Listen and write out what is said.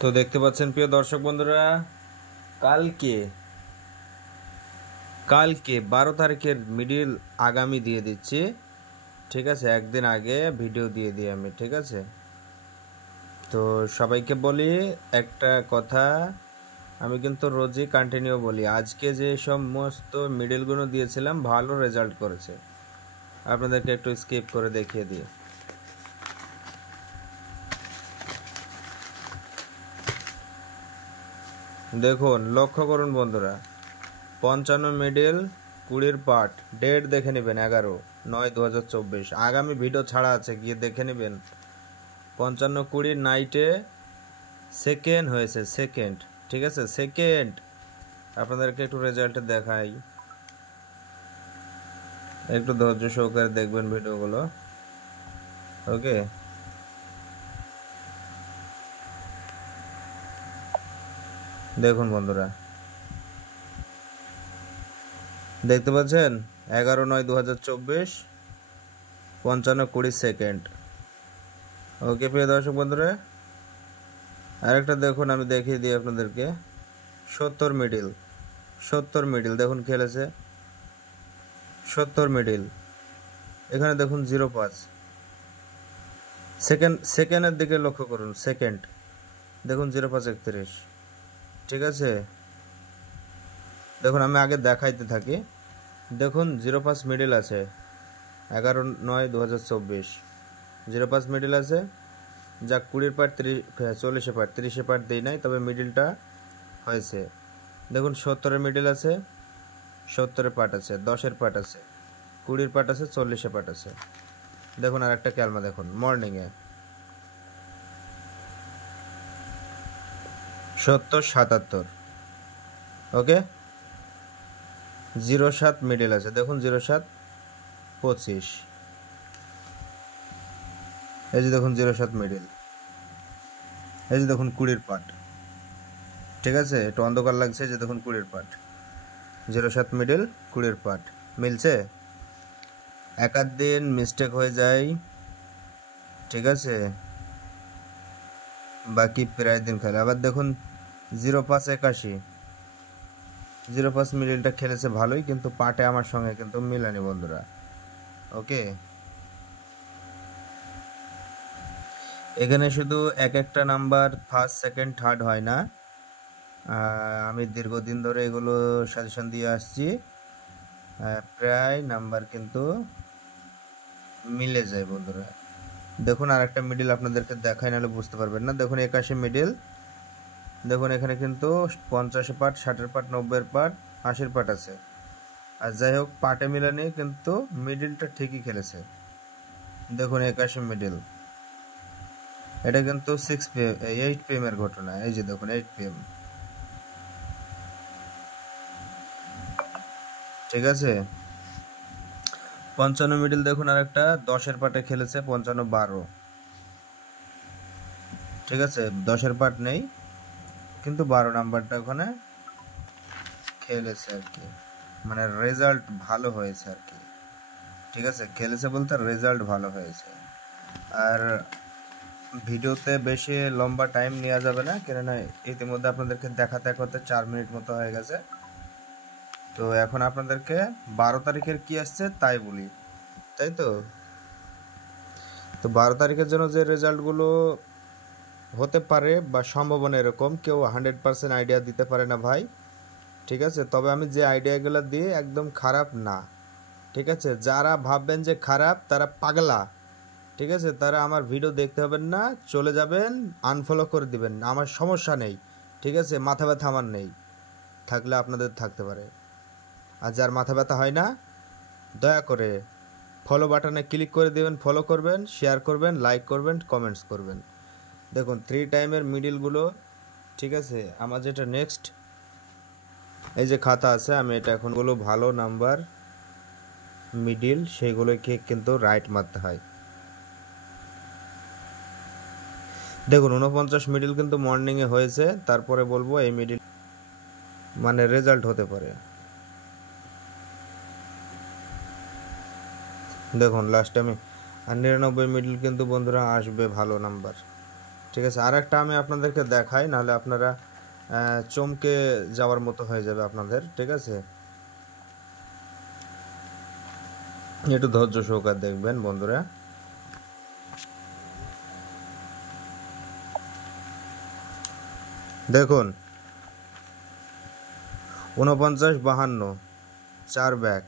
তো দেখতে পাচ্ছেন প্রিয় দর্শক বন্ধুরা, কালকে কালকে 12 তারিখের মিডিল আগামী দিয়ে দিচ্ছি। ঠিক আছে, একদিন আগে ভিডিও দিয়ে দিই আমি। ঠিক আছে, তো সবাইকে বলি একটা কথা, আমি কিন্তু রোজই কন্টিনিউ বলি, আজকে যে সমস্ত মিডিলগুলো দিয়েছিলাম ভালো রেজাল্ট করেছে। আপনাদেরকে একটু স্কিপ করে দেখিয়ে দিই। দেখুন, লক্ষ্য করুন বন্ধুরা, 55 মিডিল 20 পার্ট, ডেট দেখে নেবেন 11/9/2024। আগামী ভিডিও ছাড়া আছে, গিয়ে দেখে নেবেন। 55-20 নাইটে সেকেন্ড হয়েছে, সেকেন্ড। ঠিক আছে, সেকেন্ড। আপনাদেরকে একটু রেজাল্ট দেখাই, একটু ধৈর্য সহকারে দেখবেন ভিডিওগুলো। ওকে, দেখুন বন্ধুরা, দেখতে পাচ্ছেন 11/9/2024, 55-20 সেকেন্ড। ওকে প্রিয় দর্শক বন্ধুরা, আরেকটা দেখুন, আমি দেখিয়ে দিই আপনাদেরকে। 70 মিডিল, 70 মিডিল দেখুন খেলেছে, 70 মিডিল। এখানে দেখুন 05 সেকেন্ড, সেকেন্ডের দিকে লক্ষ্য করুন, সেকেন্ড দেখুন 05-31। ঠিক আছে, দেখুন আমি আগে দেখাইতে থাকি। দেখুন 05 মিডিল আছে, 11/9/2024, 05 মিডিল আছে। যা 20 পার্ট 40 পার্ট 30 পার্ট দিই নাই, তবে মিডিলটা হয়েছে। দেখুন 70 মিডিল আছে, 70 পার্ট আছে, 10 পার্ট আছে, 20 পার্ট আছে, 40 পার্ট আছে। দেখুন আর একটা ক্যালমা দেখুন, মর্নিংয়ে 70-77। ওকে, 07 মিডিল আছে, দেখুন 07-25। এই যে দেখুন 07 মিডিল, এই যে দেখুন 20 পার্ট। ঠিক আছে, একটু অন্ধকার লাগছে, যে দেখুন 20 পার্ট, 07 মিডিল 20 পার্ট মিলছে। এক আধ দিন মিস্টেক হয়ে যায়, ঠিক আছে, বাকি প্রায় দিন খেলে। আবার দেখুন 05-81, 05 মিডিলটা খেলেছে ভালোই, কিন্তু পার্টে আমার সঙ্গে কিন্তু মিলানি বন্ধুরা। ওকে, এখানে শুধু এক একটা নাম্বার ফার্স্ট সেকেন্ড থার্ড হয় না, আমি দীর্ঘদিন ধরে এগুলো সাজেশন দিয়ে আসছি, প্রায় নাম্বার কিন্তু মিলে যায় বন্ধুরা। দেখুন আর একটা মিডিল আপনাদেরকে দেখাই, নাহলে বুঝতে পারবেন না। দেখুন 81 মিডিল, দেখুন এখানে কিন্তু 50 পার্ট, 60 পার্ট, 90 পার্ট, 80 পার্ট আছে। আর যাই হোক, পার্টে মিলানি, কিন্তু মিডিলটা ঠিকই খেলেছে। দেখুন 81 মিডিল, এটা কিন্তু 8 PM এর ঘটনা। এই যে দেখুন 8 PM। ঠিক আছে, 55 মিডিল দেখুন আর একটা 10 পার্টে খেলেছে, 55-12। ঠিক আছে, 10 পার্ট নেই, কিন্তু 12 নাম্বারটা ওখানে খেলেছে আর কি, মানে রেজাল্ট ভালো হয়েছে আর কি। ঠিক আছে, খেলেছে বলতে রেজাল্ট ভালো হয়েছে। আর ভিডিওতে বেশি লম্বা টাইম নেওয়া যাবে না, কেননা ইতিমধ্যে আপনাদেরকে দেখাতে দেখাতে 4 মিনিট মতো হয়ে গেছে। তো এখন আপনাদেরকে 12 তারিখের কি আসছে তাই বলি, তাই তো। 12 তারিখের জন্য যে রেজাল্টগুলো হতে পারে বা সম্ভাবনা, এরকম কেউ 100% আইডিয়া দিতে পারে না ভাই। ঠিক আছে, তবে আমি যে আইডিয়াগুলো দিই একদম খারাপ না। ঠিক আছে, যারা ভাববেন যে খারাপ তারা পাগলা। ঠিক আছে, তারা আমার ভিডিও দেখতে হবেন না, চলে যাবেন, আনফলো করে দিবেন, আমার সমস্যা নেই। ঠিক আছে, মাথা ব্যথা আমার নেই, থাকলে আপনাদের থাকতে পারে। আর যার মাথা ব্যথা হয় না, দয়া করে ফলো বাটনে ক্লিক করে দিবেন, ফলো করবেন, শেয়ার করবেন, লাইক করবেন, কমেন্টস করবেন। দেখুন 3 টাইমের মিডিলগুলো, ঠিক আছে, আমার যেটা নেক্সট এই যে খাতা আছে, আমি এটা এখনগুলো ভালো নাম্বার মিডিল সেইগুলোকে কিন্তু রাইট মারতে হয়। দেখুন 49 মিডিল কিন্তু মর্নিংয়ে হয়েছে, তারপরে বলবো এই মিডিল মানে রেজাল্ট হতে পারে। দেখুন লাস্টে আমি, আর 99 মিডিল কিন্তু বন্ধুরা আসবে ভালো নাম্বার। ঠিক আছে, আর একটা আমি আপনাদেরকে দেখাই, নাহলে আপনারা চমকে যাওয়ার মতো হয়ে যাবে আপনাদের। ঠিক আছে, একটু ধৈর্য সহকারে দেখবেন বন্ধুরা। দেখুন 49-52 4 ব্যাক,